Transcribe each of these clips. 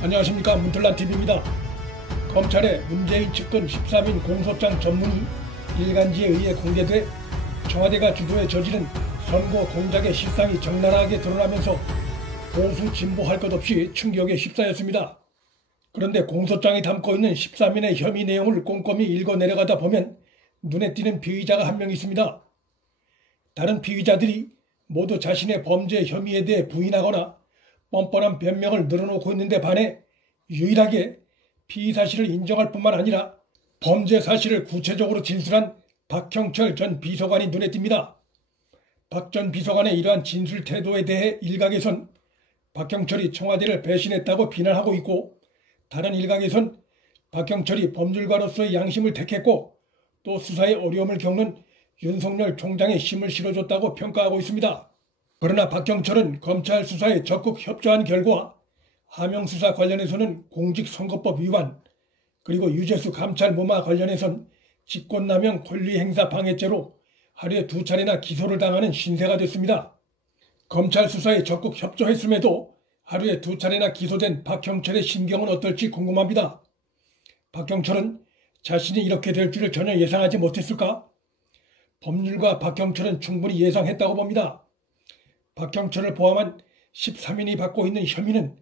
안녕하십니까, 문틀란TV입니다. 검찰의 문재인 측근 13인 공소장 전문이 일간지에 의해 공개돼 청와대가 주도해 저지른 선거 공작의 실상이 적나라하게 드러나면서 보수 진보할 것 없이 충격에 휩싸였습니다. 그런데 공소장이 담고 있는 13인의 혐의 내용을 꼼꼼히 읽어 내려가다 보면 눈에 띄는 피의자가 한 명 있습니다. 다른 피의자들이 모두 자신의 범죄 혐의에 대해 부인하거나 뻔뻔한 변명을 늘어놓고 있는데 반해 유일하게 피의 사실을 인정할 뿐만 아니라 범죄 사실을 구체적으로 진술한 박형철 전 비서관이 눈에 띕니다. 박 전 비서관의 이러한 진술 태도에 대해 일각에선 박형철이 청와대를 배신했다고 비난하고 있고, 다른 일각에선 박형철이 법률가로서의 양심을 택했고 또 수사에 어려움을 겪는 윤석열 총장의 힘을 실어줬다고 평가하고 있습니다. 그러나 박형철은 검찰 수사에 적극 협조한 결과 하명수사 관련해서는 공직선거법 위반, 그리고 유재수 감찰 무마 관련해선 직권남용 권리행사 방해죄로 하루에 2차례나 기소를 당하는 신세가 됐습니다. 검찰 수사에 적극 협조했음에도 하루에 2차례나 기소된 박형철의 심경은 어떨지 궁금합니다. 박형철은 자신이 이렇게 될 줄을 전혀 예상하지 못했을까? 법률가 박형철은 충분히 예상했다고 봅니다. 박형철을 포함한 13인이 받고 있는 혐의는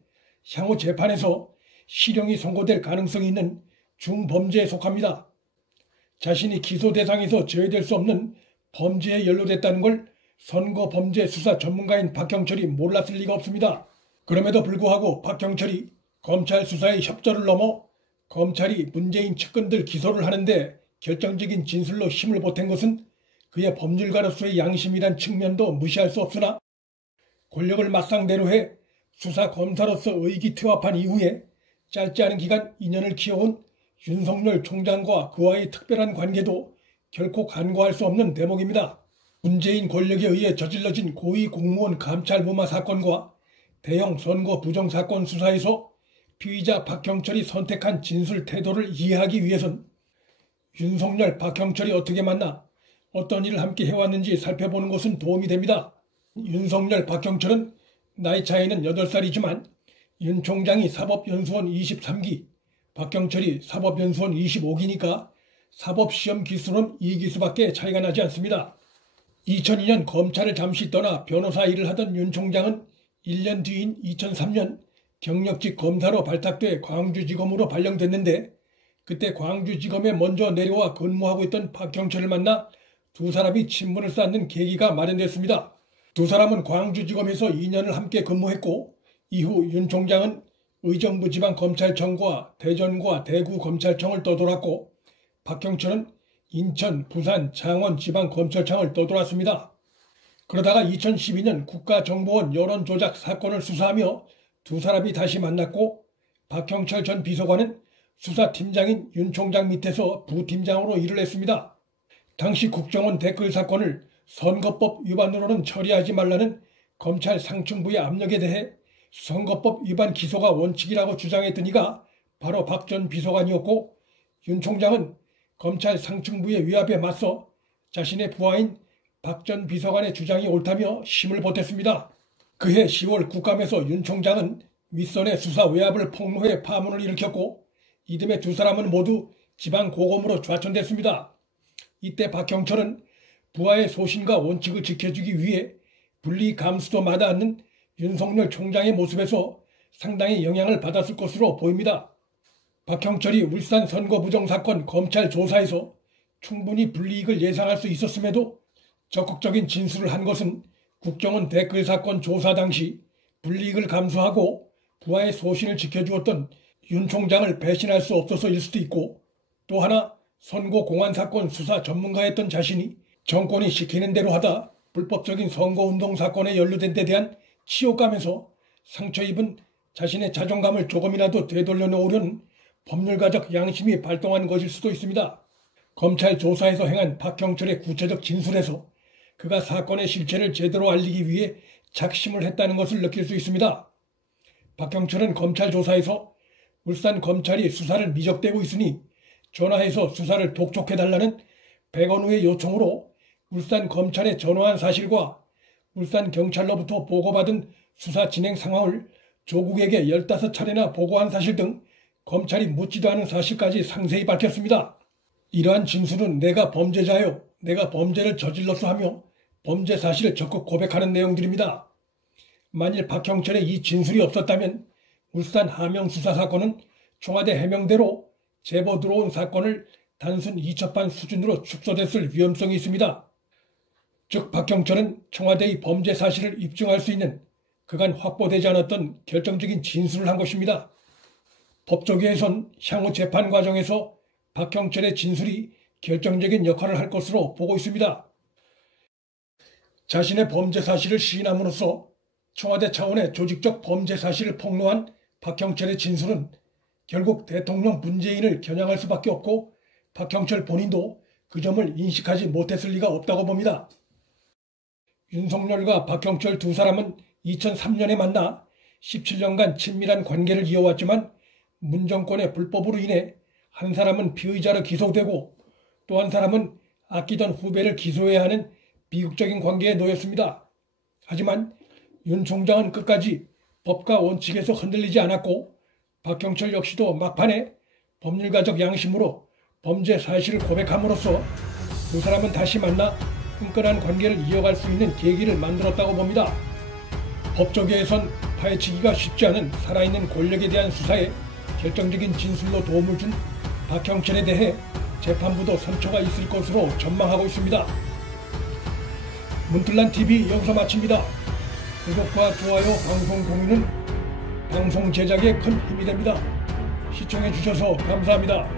향후 재판에서 실형이 선고될 가능성이 있는 중범죄에 속합니다. 자신이 기소 대상에서 제외될 수 없는 범죄에 연루됐다는 걸 선거범죄 수사 전문가인 박형철이 몰랐을 리가 없습니다. 그럼에도 불구하고 박형철이 검찰 수사에 협조를 넘어 검찰이 문재인 측근들 기소를 하는데 결정적인 진술로 힘을 보탠 것은 그의 법률가로서의 양심이란 측면도 무시할 수 없으나, 권력을 맞상대로 해 수사 검사로서 의기투합한 이후에 짧지 않은 기간 인연을 키워온 윤석열 총장과 그와의 특별한 관계도 결코 간과할 수 없는 대목입니다. 문재인 권력에 의해 저질러진 고위 공무원 감찰 무마 사건과 대형 선거 부정 사건 수사에서 피의자 박형철이 선택한 진술 태도를 이해하기 위해선 윤석열, 박형철이 어떻게 만나 어떤 일을 함께 해왔는지 살펴보는 것은 도움이 됩니다. 윤석열, 박형철은 나이 차이는 8살이지만 윤 총장이 사법연수원 23기, 박형철이 사법연수원 25기니까 사법시험 기수는 2기수밖에 차이가 나지 않습니다. 2002년 검찰을 잠시 떠나 변호사 일을 하던 윤 총장은 1년 뒤인 2003년 경력직 검사로 발탁돼 광주지검으로 발령됐는데, 그때 광주지검에 먼저 내려와 근무하고 있던 박형철을 만나 두 사람이 친분을 쌓는 계기가 마련됐습니다. 두 사람은 광주지검에서 2년을 함께 근무했고, 이후 윤 총장은 의정부지방검찰청과 대전과 대구검찰청을 떠돌았고, 박형철은 인천, 부산, 창원 지방검찰청을 떠돌았습니다. 그러다가 2012년 국가정보원 여론조작 사건을 수사하며 두 사람이 다시 만났고, 박형철 전 비서관은 수사팀장인 윤 총장 밑에서 부팀장으로 일을 했습니다. 당시 국정원 댓글 사건을 선거법 위반으로는 처리하지 말라는 검찰 상층부의 압력에 대해 선거법 위반 기소가 원칙이라고 주장했던 이가 바로 박 전 비서관이었고, 윤 총장은 검찰 상층부의 위압에 맞서 자신의 부하인 박 전 비서관의 주장이 옳다며 힘을 보탰습니다. 그해 10월 국감에서 윤 총장은 윗선의 수사 외압을 폭로해 파문을 일으켰고, 이듬해 두 사람은 모두 지방고검으로 좌천됐습니다. 이때 박형철은 부하의 소신과 원칙을 지켜주기 위해 분리 감수도 마다 않는 윤석열 총장의 모습에서 상당히 영향을 받았을 것으로 보입니다. 박형철이 울산 선거 부정 사건 검찰 조사에서 충분히 불이익을 예상할 수 있었음에도 적극적인 진술을 한 것은 국정원 댓글 사건 조사 당시 불이익을 감수하고 부하의 소신을 지켜주었던 윤 총장을 배신할 수 없어서일 수도 있고, 또 하나 선거 공안 사건 수사 전문가였던 자신이 정권이 시키는 대로 하다 불법적인 선거운동 사건에 연루된 데 대한 치욕감에서 상처 입은 자신의 자존감을 조금이라도 되돌려 놓으려는 법률가적 양심이 발동한 것일 수도 있습니다. 검찰 조사에서 행한 박형철의 구체적 진술에서 그가 사건의 실체를 제대로 알리기 위해 작심을 했다는 것을 느낄 수 있습니다. 박형철은 검찰 조사에서 울산 검찰이 수사를 미적대고 있으니 전화해서 수사를 독촉해달라는 백원우의 요청으로 울산 검찰에 전화한 사실과 울산 경찰로부터 보고받은 수사 진행 상황을 조국에게 15차례나 보고한 사실 등 검찰이 묻지도 않은 사실까지 상세히 밝혔습니다. 이러한 진술은 내가 범죄자요, 내가 범죄를 저질렀어 하며 범죄 사실을 적극 고백하는 내용들입니다. 만일 박형철의 이 진술이 없었다면 울산 하명 수사 사건은 청와대 해명대로 제보 들어온 사건을 단순 이첩한 수준으로 축소됐을 위험성이 있습니다. 즉 박형철은 청와대의 범죄 사실을 입증할 수 있는 그간 확보되지 않았던 결정적인 진술을 한 것입니다. 법조계에선 향후 재판 과정에서 박형철의 진술이 결정적인 역할을 할 것으로 보고 있습니다. 자신의 범죄 사실을 시인함으로써 청와대 차원의 조직적 범죄 사실을 폭로한 박형철의 진술은 결국 대통령 문재인을 겨냥할 수밖에 없고 박형철 본인도 그 점을 인식하지 못했을 리가 없다고 봅니다. 윤석열과 박형철 두 사람은 2003년에 만나 17년간 친밀한 관계를 이어왔지만 문 정권의 불법으로 인해 한 사람은 피의자로 기소되고 또 한 사람은 아끼던 후배를 기소해야 하는 비극적인 관계에 놓였습니다. 하지만 윤 총장은 끝까지 법과 원칙에서 흔들리지 않았고 박형철 역시도 막판에 법률가적 양심으로 범죄 사실을 고백함으로써 두 사람은 다시 만나 끈끈한 관계를 이어갈 수 있는 계기를 만들었다고 봅니다. 법조계에선 파헤치기가 쉽지 않은 살아있는 권력에 대한 수사에 결정적인 진술로 도움을 준 박형철에 대해 재판부도 선처가 있을 것으로 전망하고 있습니다. 문틀란TV 여기서 마칩니다. 구독과 좋아요, 방송 공유는 방송 제작에 큰 힘이 됩니다. 시청해주셔서 감사합니다.